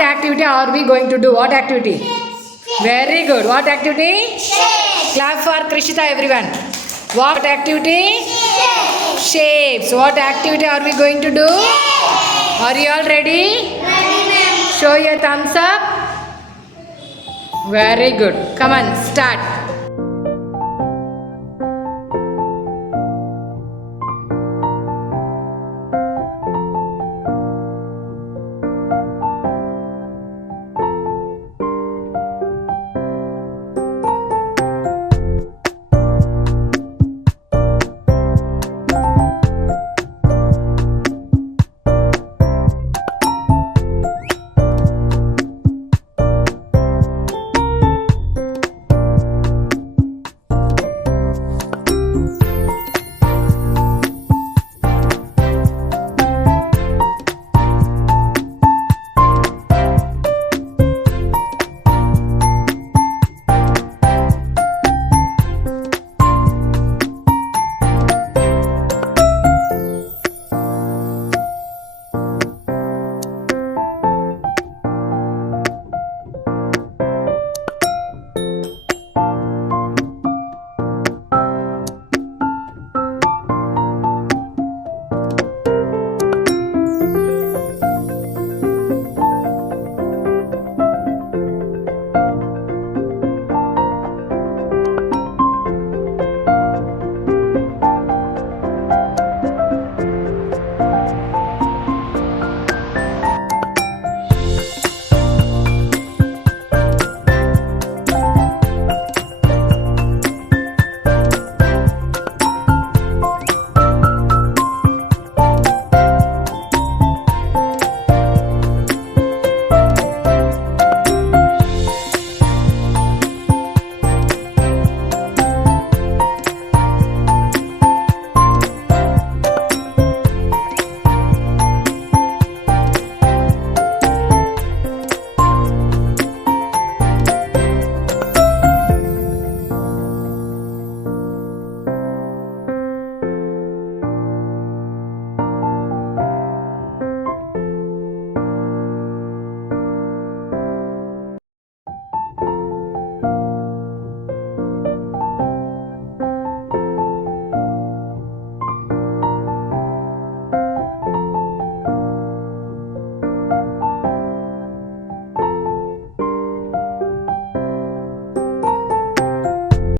What activity are we going to do? What activity? Very good. What activity? Clap for Krishita, everyone. What activity? Shapes. What activity are we going to do? Are you all ready? Show your thumbs up. Very good. Come on, start.